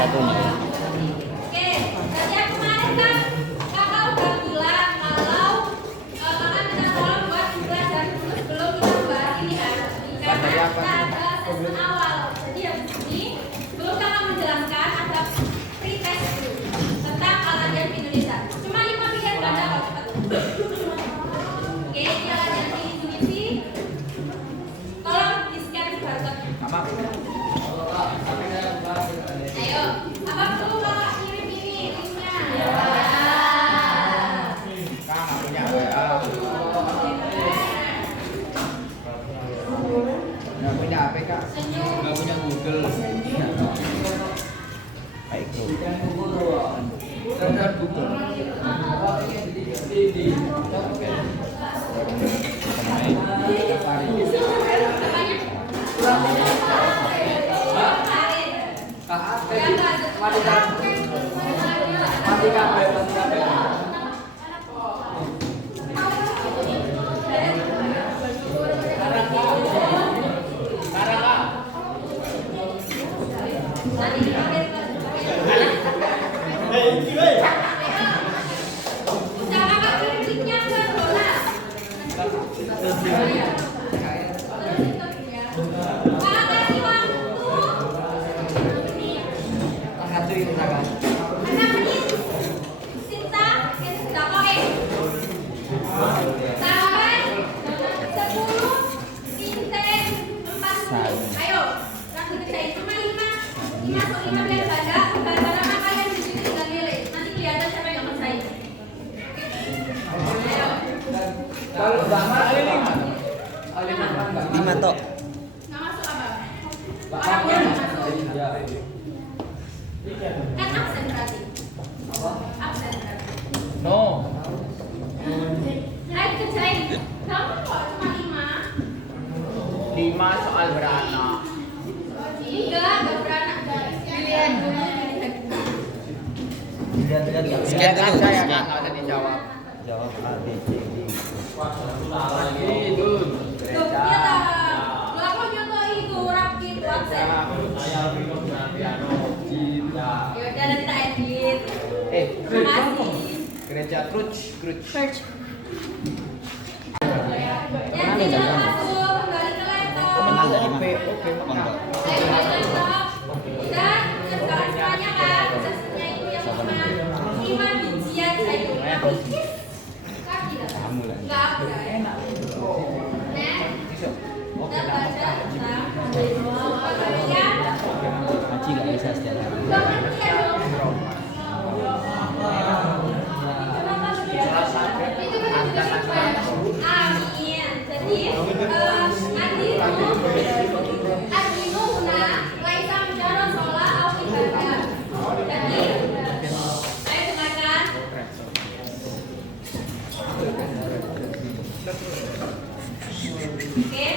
satunya ya. Oke, tadi yang kemarin kan kakak udah bilang kalau kakak minta tolong buat belajar dulu sebelum kita bahas ini kan. Karena kita ada session awal. Jadi yang ini sebelum kakak menjelaskan ada pretest dulu tentang alasan Indonesia. Cuma 5 pilihan ganda kalau cepat. Oke, dia alasan Indonesia. Tolong di scan barcode-nya. Ayo, apa perlu kakak kirim ini linknya? Nggak punya HP kak? Senyum. Nggak punya Google. Baik tuh. Terhadap Google. Lima tok. Nggak masuk apa? Orang yang masuk. Kan absen berarti. Absen berarti. No. Ayo kerjain. Kamu kok cuma 5? 5 soal beranak. Enggak beranak guys. Pilihan dulu. Scan Kan dulu. saya Scan. nggak usah dijawab. Jawab A, B, C, D. Lagi dun. Tuh, iya tak. Lah kok nyontoh itu rapid absen. Ya udah nanti tak edit. Makasih. Gereja Crouch. Yang tidak masuk kembali ke laptop. Menang dari Oke, mana? oke, Pondok. Ayo kembali ke laptop. Dan sekarang semuanya kan sesungguhnya itu yang lima bijian sayur. Kaki dah. Kamu lah. Enggak apa. Enak. Next. Oke, Kita baca tentang bagian Haji nggak bisa secara. Amin. Jadi Adino Una Laisa Menjaro Sola Au Ibadah. Jadi saya dengarkan. Oke.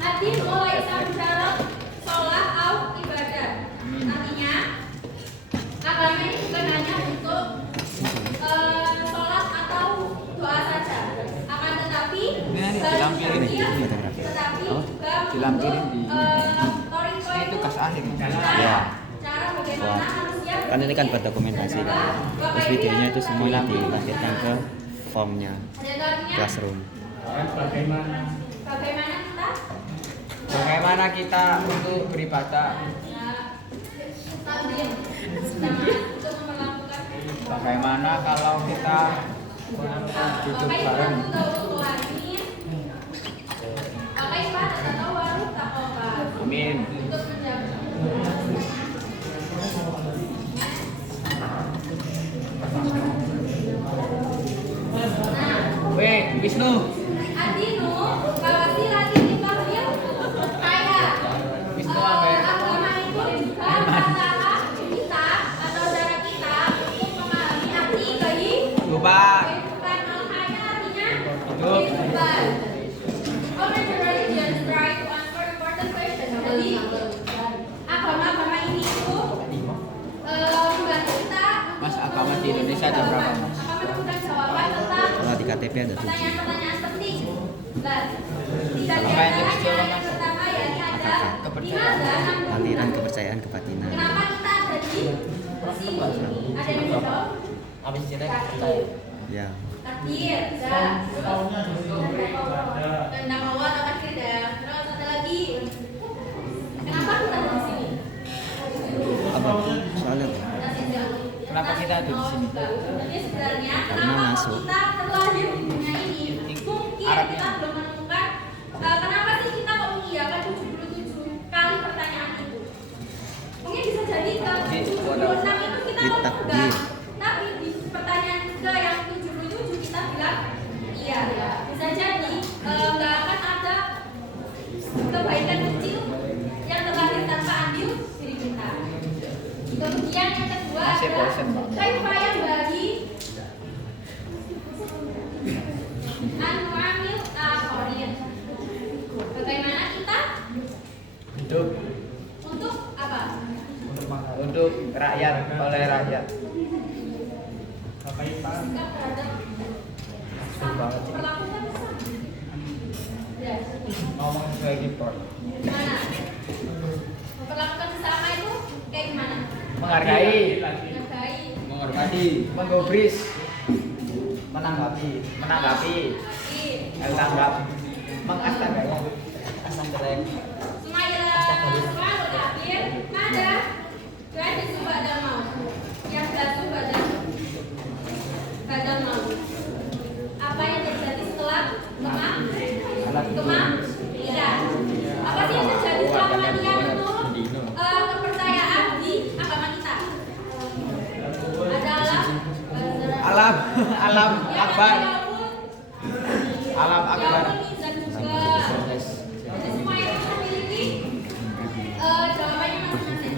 Adino Laisa Menjaro Sola Au Ibadah. Artinya agama ini bukan hanya untuk sholat atau doa saja, akan tetapi dilampirin. tetapi juga Dilampirin di toriko itu kas akhir. Ya. cara bagaimana manusia Kan ini kan buat dokumentasi. Terus videonya itu semuanya dilampirkan ke formnya Classroom. bagaimana Bagaimana kita kita untuk beribadah? untuk melakukan Bagaimana kalau kita duduk bareng? Amin. Weh, Wisnu. Adino, bawasi lagi di Bahia, kaya agama itu bukan masalah kita atau cara kita untuk memahami arti Lupa. kehidupan. Kalau kaya artinya Hidup. kehidupan. All major religions try to answer important questions. Jadi agama-agama ini itu membantu kita Mas, agama di Indonesia ada berapa, Mas? menemukan jawaban tentang Kalau di KTP ada 7. pertanyaan-pertanyaan penting. Dan tidak Kalau kayak diantaranya kecil, yang Mas. pertama yakni ada kepercayaan. aliran kepercayaan kebatinan. Kenapa kita ada di sini? Ada yang jawab? Habis Cina percaya. Ya. Takdir, tentang awal atau takdir dah. Terus satu lagi. Kenapa kita ada di sini? Apa? Soalnya apa? Kenapa kita ada di sini? Jadi sebenarnya Karena kenapa masuk. kita terlahir di dunia ini? Mungkin Arabnya. kita belum menemukan kenapa sih kita kok mengiyakan 77 kali pertanyaan itu? Mungkin bisa jadi ke 76 itu kita mau Ditakdir. berubah. Tapi di pertanyaan ke yang 77 kita bilang iya. Bisa jadi nggak akan ada kebaikan kecil yang terlahir tanpa andil diri kita. Kemudian yang kedua Masih adalah bosen, Pak. kaifa yang bagi Anwamil akhirin. Bagaimana kita Hidup untuk apa? untuk rakyat oleh rakyat. Sikap terhadap perlakuan sama. Ya. Ngomong sebagai keyboard. Gimana? Memperlakukan sesama itu kayak gimana? Menghargai, Menghargai. menghormati, menggubris, menanggapi, tanggap, mengastagai, Sumaya selalu hadir ada jadi subadal mau yang satu badal mau. Apa yang terjadi setelah kematian? Apa sih yang terjadi setelah kematian menurut kepercayaan di agama kita? Adalah alam akbar, alam akbar. dan juga jadi semua yang kita miliki jawabannya masing-masing.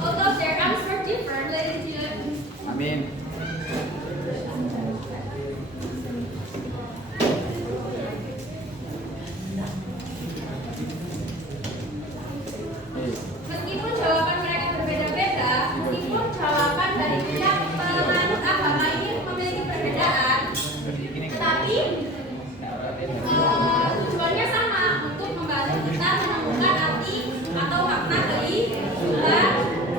Although their answers different, ladies and gentlemen, Amin. meskipun jawaban mereka berbeda-beda, meskipun jawaban dari pihak penganut agama ini memiliki perbedaan, tetapi tujuannya sama untuk membantu kita menemukan arti atau makna dari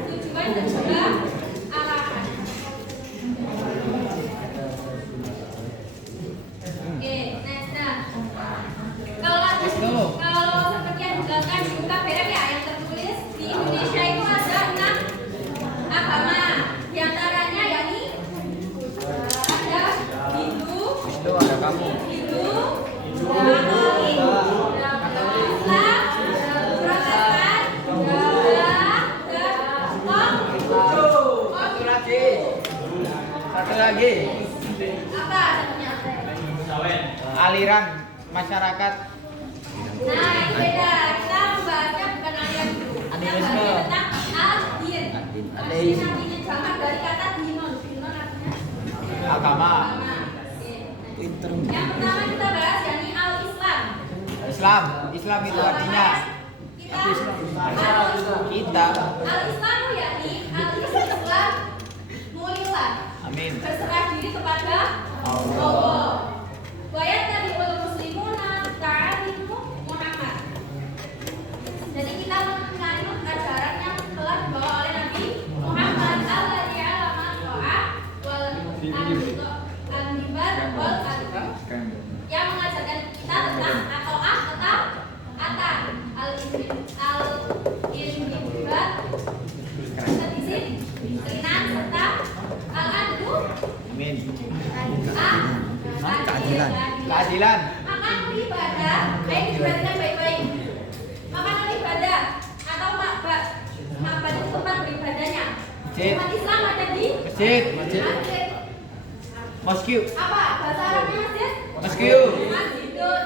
tujuan dan juga arahan. Oke, next nah. Kalau seperti yang dijelaskan di KBR ya, yang tertulis di Indonesia itu ada 6 agama. Di antaranya yakni ada Hindu, Itu ada kamu. Katolik, Islam, Protestan, Satu lagi. Satu lagi. apa satunya? Aliran masyarakat. Nah, ini beda. Kita membahasnya bukan aliran dulu. Kita Animisme. bahas tentang al-din. Ad-din. Al-din artinya jamak dari kata dinon. Dinon artinya Agama. agama. Oke. Pinter. Yang pertama kita bahas yakni al-Islam. Islam. Islam itu artinya kita. Al-Islam yakni al-Islam mulillah. Amin. Berserah diri kepada Allah. Wayat Nabi Muslimuna ta'alimu Muhammad. Jadi kita menganut ajaran yang telah dibawa oleh Nabi Muhammad alladzi 'allama al-Qur'an wal anbibat wal adab. Yang mengajarkan kita tentang taat al-inbibat, sedisip, kelinaan serta al-adlu, Amin. Keadilan. Keadilan. Makanan ibadah, baik diperhatikan baik-baik. Makanan ibadah atau makbad, makbad itu tempat beribadahnya. Masjid. Umat Islam ada di Masjid. masjid. Moskeu. Apa bahasa Arabnya masjid? Moskeu. Masjidun.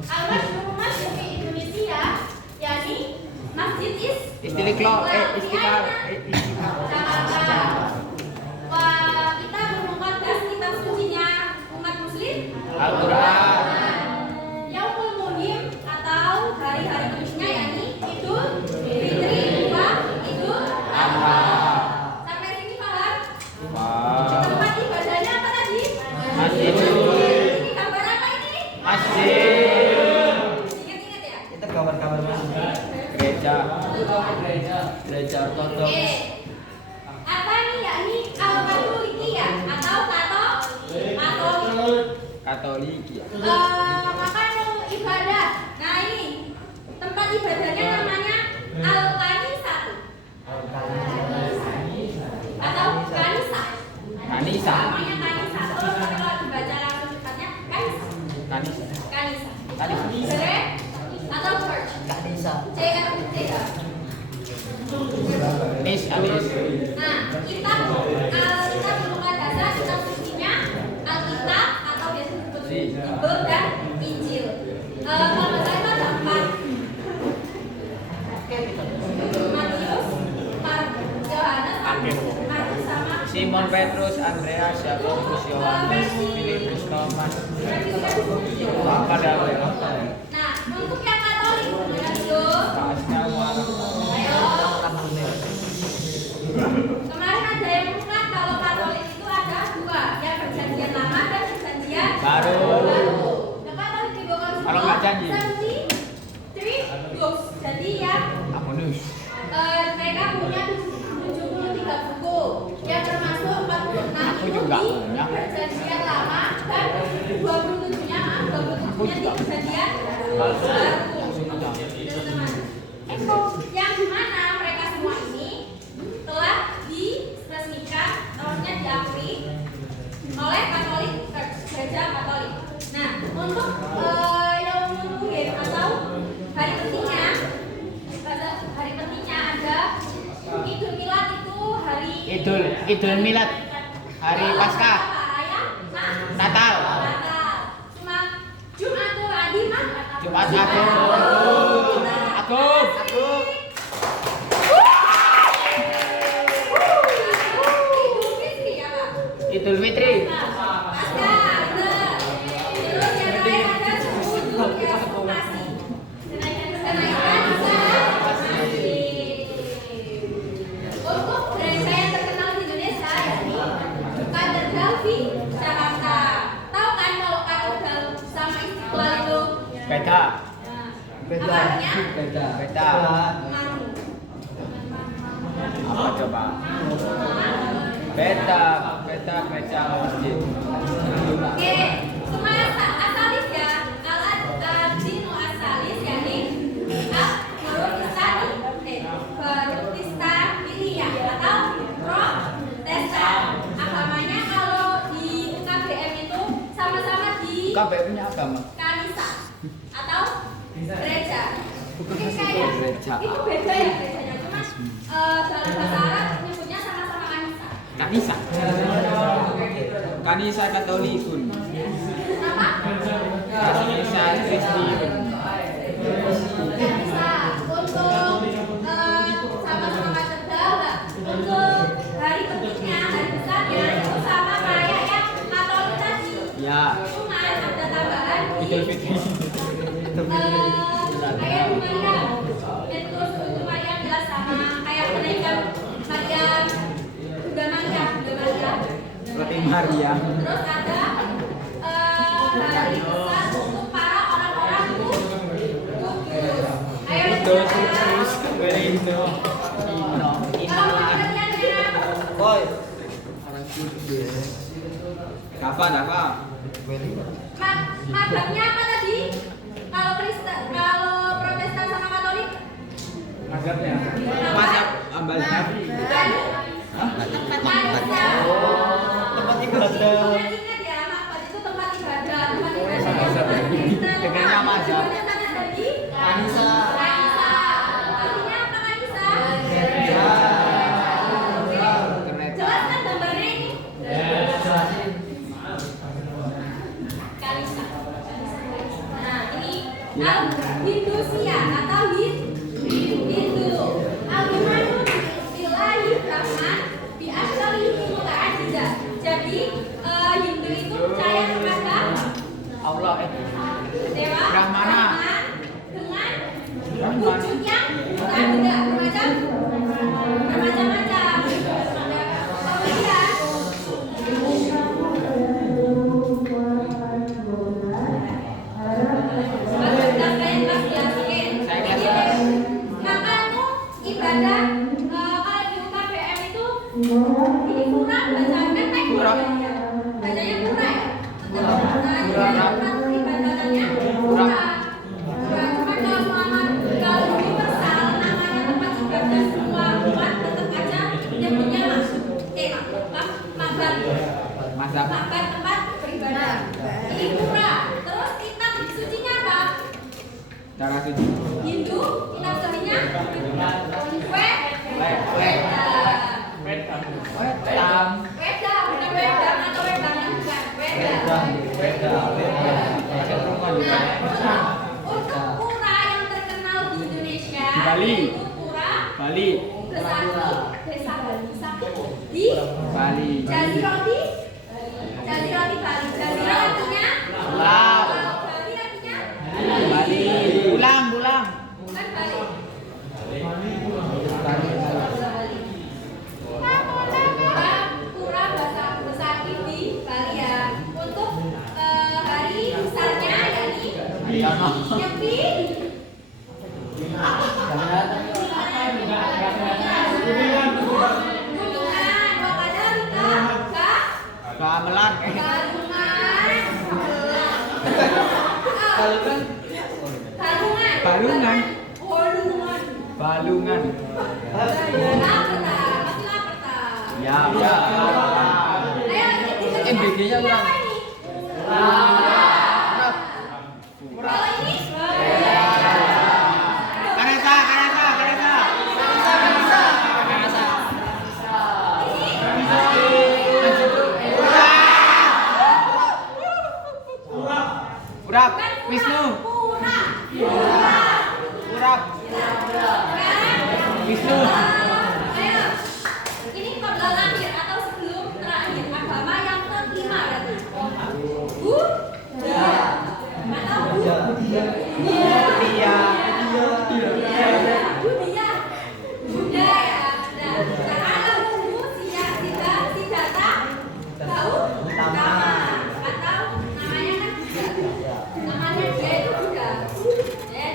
Al-Masjid masjid di Indonesia, yakni Masjid Istiqlal. Istiqlal. Jakarta. Wah, kita merupakan kitab sucinya umat Muslim. Al-Quran. Yaumul Muhim atau hari-hari pentingnya yakni Idul Fitri wa Idul Adha. Sampai sini paham? Tempat ibadahnya apa tadi? Masjid. Ini gambar apa ini? Masjid. Oke. Apa nih ya? Ini Katoliki ya? Atau Katolik? Katolik ya. Maka ibadah. Nah ini tempat ibadahnya namanya Al-Kanisa atau Kanisa. Kanisa. Namanya Kanisa. Kalau dibaca langsung depannya Kanisa. Kanisa. Kanisa. Kanisa. Gereja atau church? Kanisa. C-A-N-I-S. Nis, alis. Nah, kitab Alkitab berupa dasar kitab sucinya Alkitab atau biasa disebut Bible dan Injil. Kalau nggak salah itu ada 4. Matius, Yohanes, Markus sama Simon Petrus, Andreas, Yakobus, Yohanes, Filipus, Thomas. Apa dah? Nah, untuk yang Katolik, mana dulu? Pasnya Ayo. Kemarin ada yang bukan kalau Katolik itu ada 2, yang perjanjian lama dan perjanjian Baru. Nah, Katolik di bawah Kalau nggak janji. 73 books. Jadi ya Amunus. mereka punya 73 buku yang termasuk 46 Aku itu juga di punya. perjanjian lama dan 27-nya di perjanjian baru. Teman-teman. Yang dimana mereka semua ini telah diresmikan, maksudnya diakui oleh Katolik, Gereja Katolik. Nah, untuk yang mungkin atau hari pentingnya ada Idul Milad itu hari Idul Milad. Hari Paskah. Natal. Cuma Jumatul Adimah. Jumat Agung. Agung. Idul Fitri ya, Pak. Idul Fitri. Paskah, benar. Terus yang lain ada Idul Reformasi. Kenaikan untuk gereja yang terkenal di Indonesia yakni Katedral di Jakarta. Tahu kan kalau katedral sama Istiqlal itu? Beda. Apa artinya? Beda. Manu. Apa coba? Beda masjid. Oke, semua asalis ya. Al-Adinu asalis yakni Protestan Iliyah atau Protestan. Agamanya kalau di UKBM itu sama-sama di KBM punya agama. Kanisa atau gereja. Mungkin kayak Gereja. itu beda ya gerejanya. Cuma dalam bahasa Arab nyebutnya sama-sama Kanisa. Kanisa Katolikun. Apa? Kanisa Kristen. Kanisa untuk sama-sama katedral lah. Untuk hari pentingnya, hari besarnya itu sama kayak yang Katolik tadi. Ya. Cuma ada tambahan di Idul Fitri. kayak Maryam. Itu Maryam jelas sama kayak kenaikan Maryam. Juga Maryam. Roti Maria. Terus ada hari besar untuk para orang-orang kudus. Ayo Kudus. Berindo. kalau pengertian dengan Boy. Apa? madhabnya apa tadi? Kalau Kristen, kalau Protestan sama Katolik? Mazhabnya. Mazhab Ambal Nabi. Tempat ibadah. Ingat ya, makbad itu tempat ibadah. Tempat ibadah. Dengarnya mazhab. Kanisa. Artinya apa Kanisa? Jelas kan gambarnya ini? Kanisa. Nah, ini Hindusia atau Hindu. Al-Imanu billahi rahman bi asyarihi muta'addidah. Jadi Hindu itu percaya kepada Allah Dewa Brahmana. dengan wujud yang tidak bermacam-macam. Kemudian maka itu ibadah Cara sini. Hindu, kitab sucinya. Wedam. Wedang, bukan wedang atau wedangan, bukan. Wedang. Nah, untuk pura yang terkenal di Indonesia Di Bali. itu pura Bali. Desa Bali di Bali. Jaziroti Bali. Jazirah artinya Pulau. Bali artinya Bali. Pulang. bukan Bali. Pura Besaki di Bali ya. Untuk hari besarnya yakni Nyepi. Kuningan, Wakada, Rita, Gamelan. Balungan. Balungan. Ya. MBG-nya kurang. Kareta. Urap. Wisnu. Urap. Wisnu. Ayo. Ini qabla lahir atau sebelum terakhir agama yang kelima berarti. Buddha. Atau Buddha. Buddha ya. Nah, kalau Hindu Siddhartha, Gautama atau namanya kan Buddha. Namanya dia itu Buddha. Dia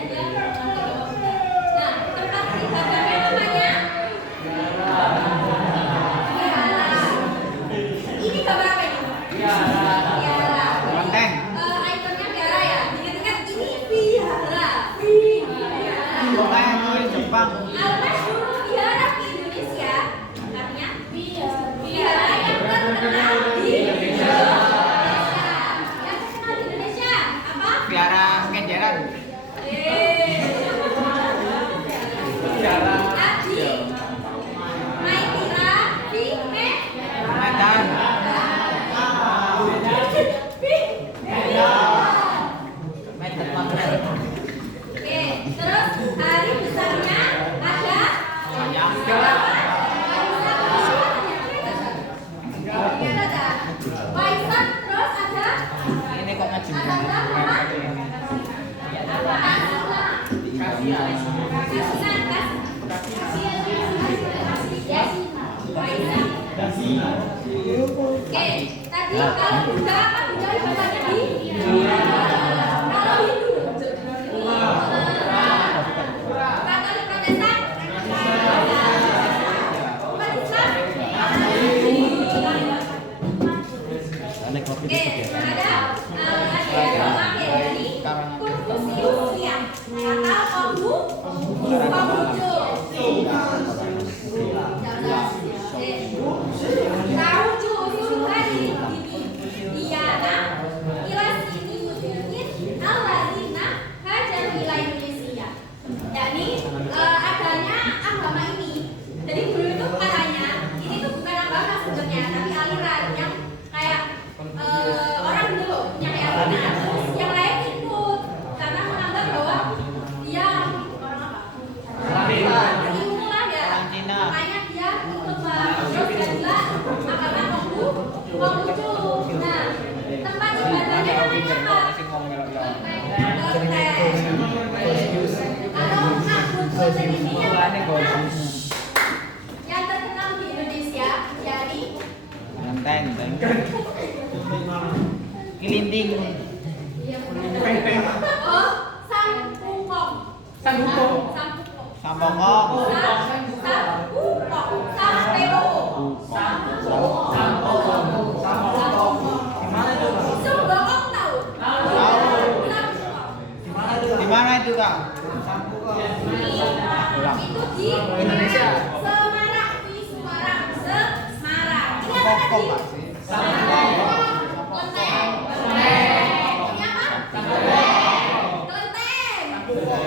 nah, tempat ibadahnya namanya Vihara. Ini gambar apa ini? Vihara. Kelenteng. Ikonnya Vihara ya. Ingat-ingat ini Vihara. Kelenteng itu Jepang. Al-Masyhur Vihara di Indonesia. Artinya Vihara yang terkenal di Indonesia. Yang terkenal di Indonesia apa? Piara Kenjeran. Adi Maitira Vime Medan. Oke, terus hari besarnya ada Waisak, terus ada Ini kok ngajeng. Oke, tadi kalau Buddha apa Buddha ibadahnya di kalau Hindu Katolik Protestan umat Islam Naik kopi oke, dikit ya. ada orang dari Konfusius ya atau Konghucu. Tahuju usulkan Diana ila sini muslimin alladzina hajaru ila Indonesia. Yakni adanya agama ini. Jadi dulu itu katanya ini tuh bukan agama sebenarnya, tapi aliran yang kayak orang dulu loh punya keyakinan, terus yang lain ikut karena menganggap bahwa dia orang apa? Berilmu lah ya. Makanya dia ikut lah. Terus dia bilang agama Konghucu. Nah, tempat ibadahnya namanya apa? Atau Konfusius ini yang terkenal di Indonesia, yakni Kelenteng. Kilinding. oh Sampukong. Sampukong. Sampukong. Di mana itu, Kak? Itu di Indonesia. Semarang, di Semarang. Ini apa tadi? Kelenteng. Kelenteng.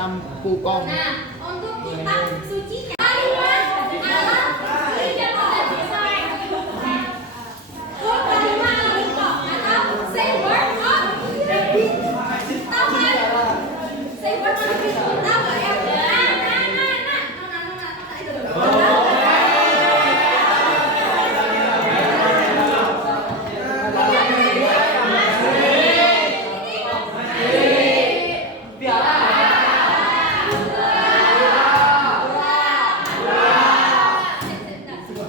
sampu kong. Nah, untuk kitab sucinya kalimat alam tidak bisa desain. Kalimat alam atau say word of repeat. Tahu kan? Say word of repeat. Tahu nggak ya? Itu dulu.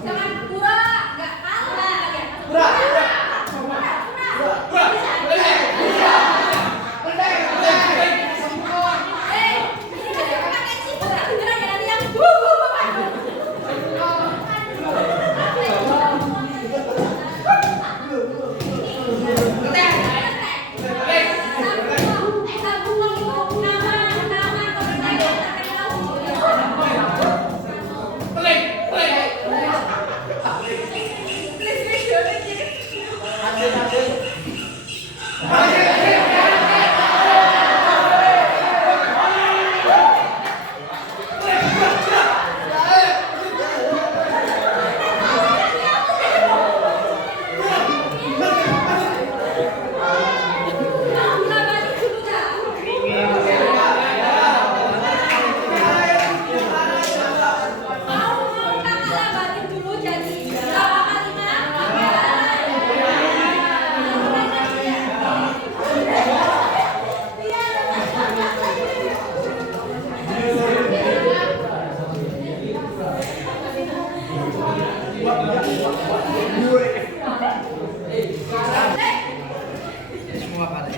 Jangan pura, nggak kalah kalian. Pura. Semua pada.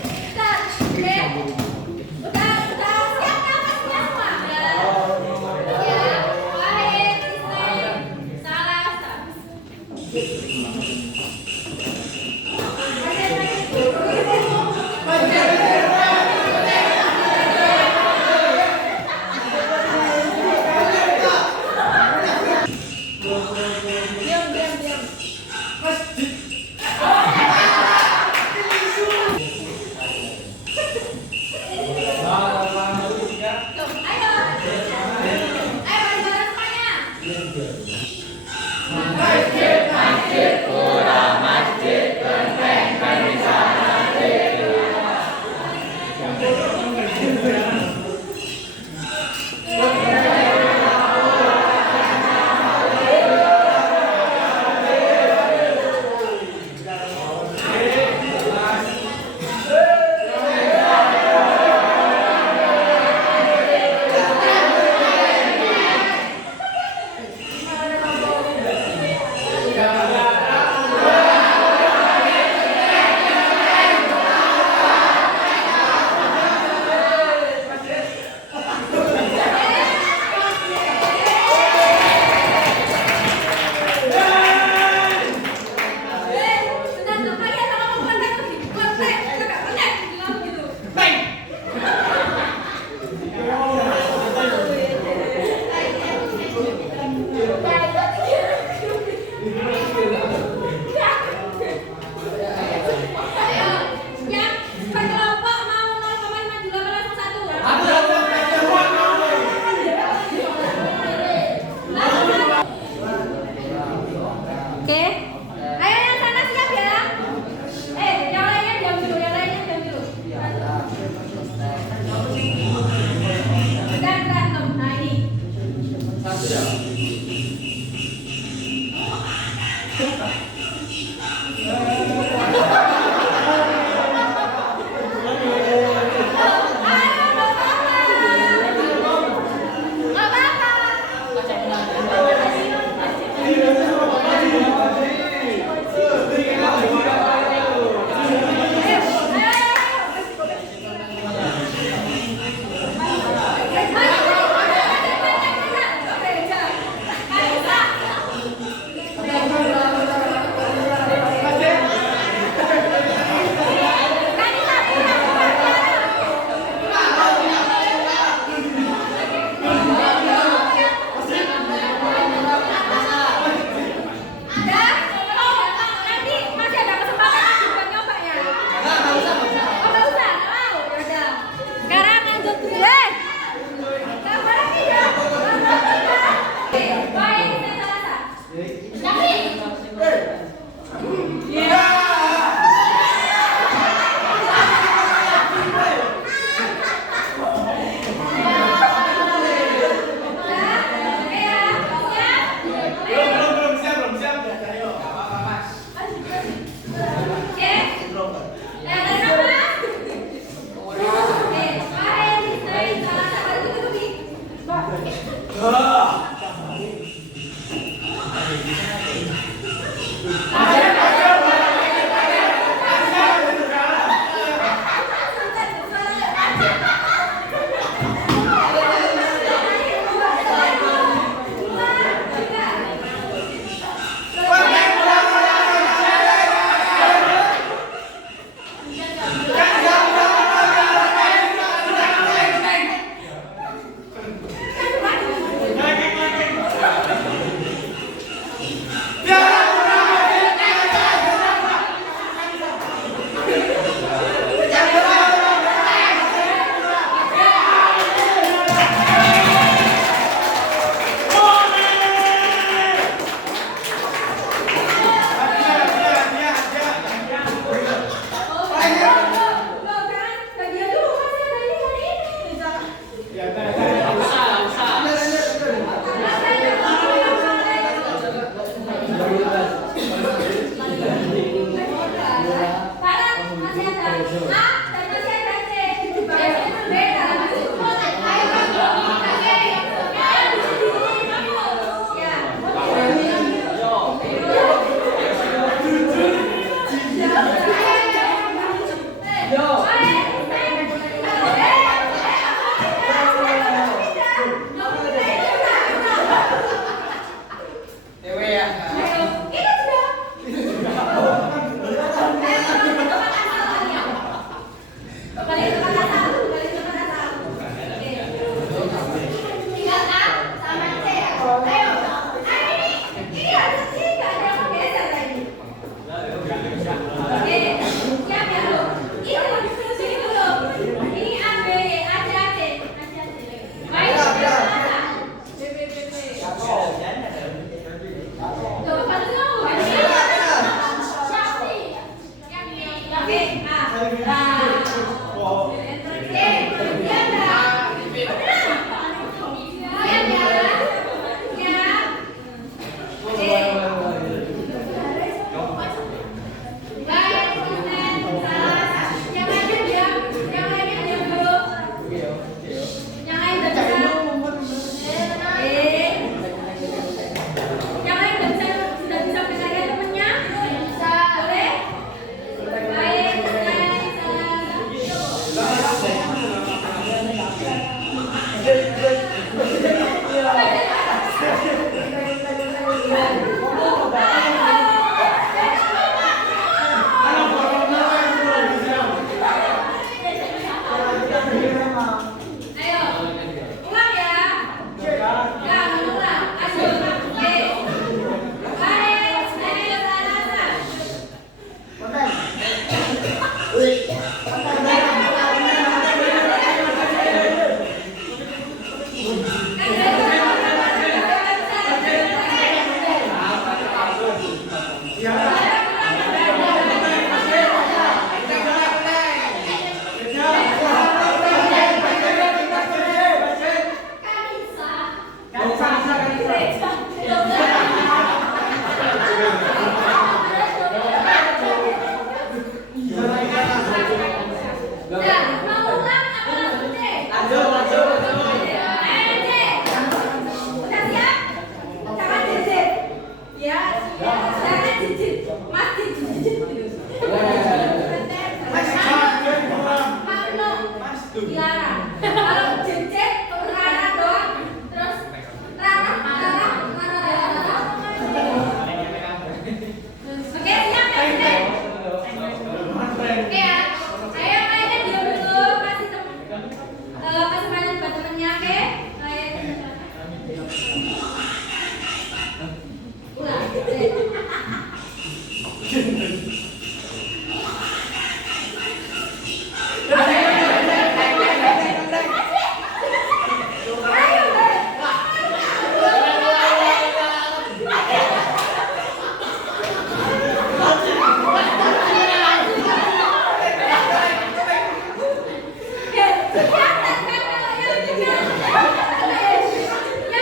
Yang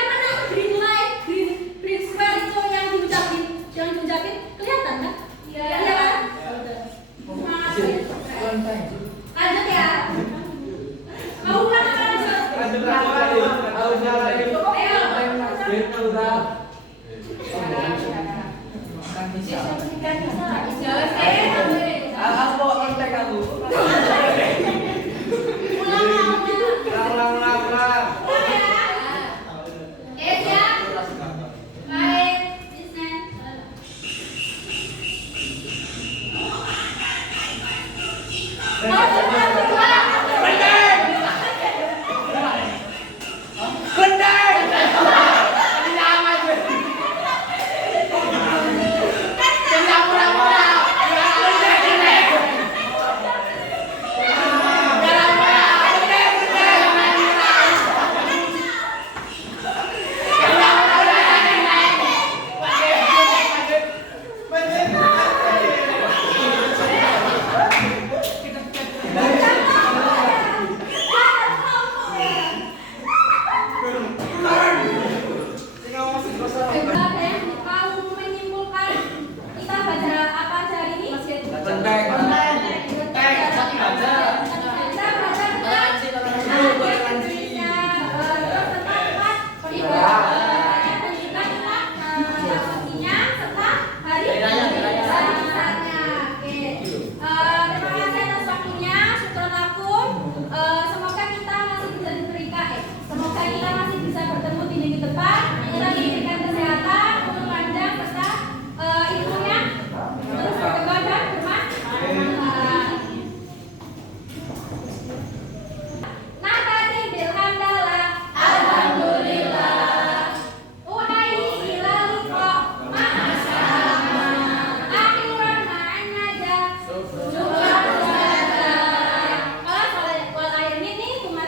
mana green light, green square itu yang diucapin, kelihatan kan? Iya kan? Semangat. Lanjut ya. Mau ulang apa lanjut?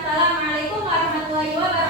Assalamualaikum warahmatullahi wabarakatuh.